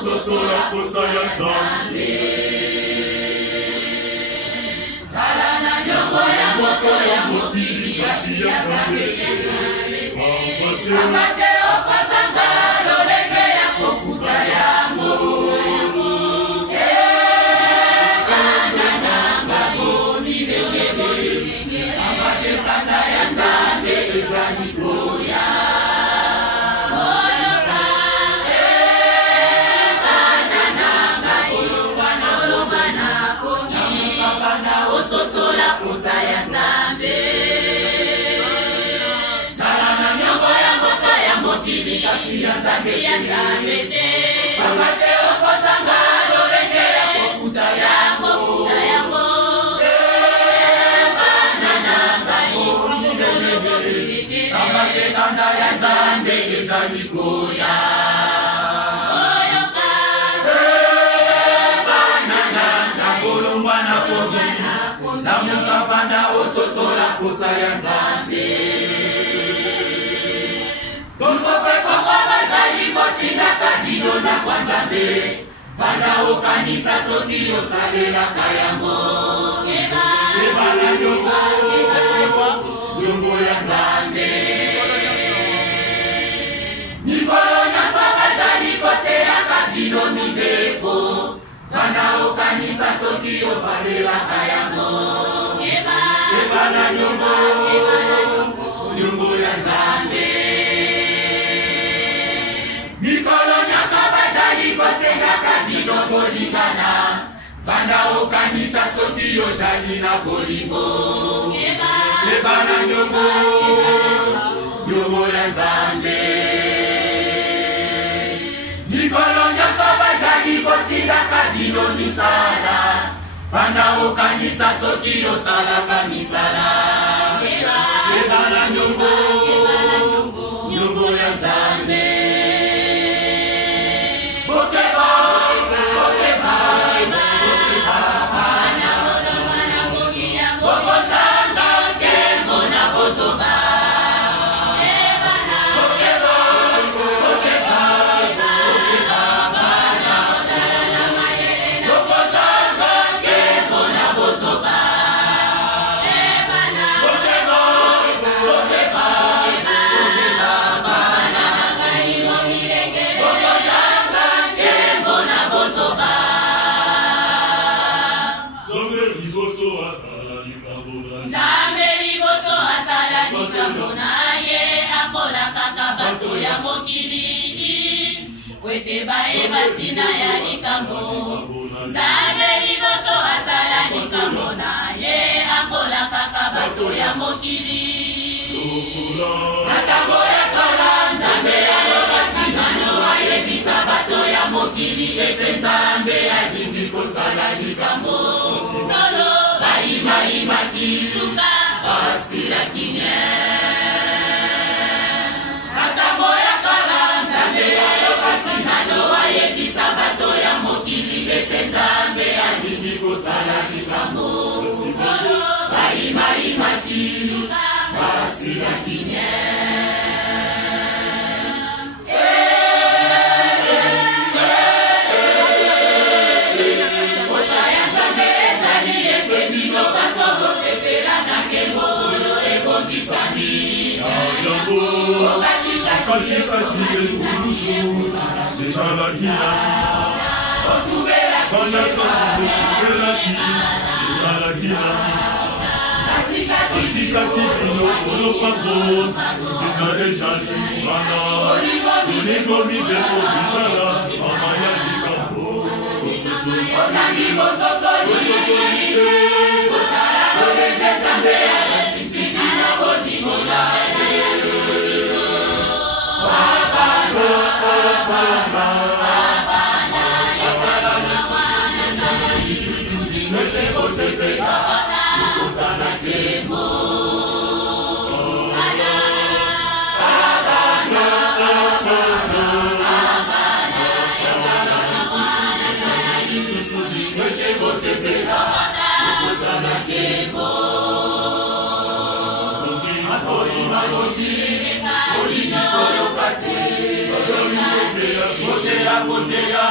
ososola posa ya Nzambe. Sala na nyongo ya moto ya mokili kasi ya Nzambe. Pambate okozanga lolenge ya kofuta yango. Kanananga bomilengele pambate kanda ya Nzambe ezali koya. Posa ya Nzambe. Sala na nyongo ya moto ya mokili kasi ya Nzambe te. Pambate okozanga lolenge ya kofuta yango. Banananga bomilengele pambate kanda ya Nzambe ezali koya. Namukapanda ososola posa ya Nzambe. Tombope papa bazali kotinda kabilo na kwa Nzambe. Vanda okanisa soki osalelaka yango. Ebala nyongo ya Nzambe. Mikolo nyonso bazali koteya kabilo mibeko. Vanda okanisa soki osalelaka yango. Ebala nyongo ya Nzambe. Mikolo nyonso bazali kosengaka bino bolingana. Vanda okanisa soki ozali na bolingo. Ebala nyongo ya Nzambe. Mikolo nyonso bazali kotindaka bino misala. Vanda okanisa soki osalaka misala. Ebala nyongo ya Nzambe. Bokeba bokozanga nkembo na bozoba. Wete bae batina ya likambo. Nzambe liboso asala likambo na ye akola kaka bato ya mokili. Natango ya kala Nzambe alobaki nano ayebisa bato ya mokili ete Nzambe alingi kosala likambo. Solo baimaki suka basilaki nye. Sabato ya mokili ete Nzambe alingi kosala likambo. Baimaki basilaki nye. Posa ya Nzambe ezali ete bino basobo sepela na nkembo oyo ebongisani. Okakisaki ekulusu deja la kilati. Bana saki okubelaki deja la kilati. Atikaki bino olopango sika deja libana. Oligomi beko bisala mama ya likambo. Ososoli otala lolenge Nzambe akisini na bozimola. Botella,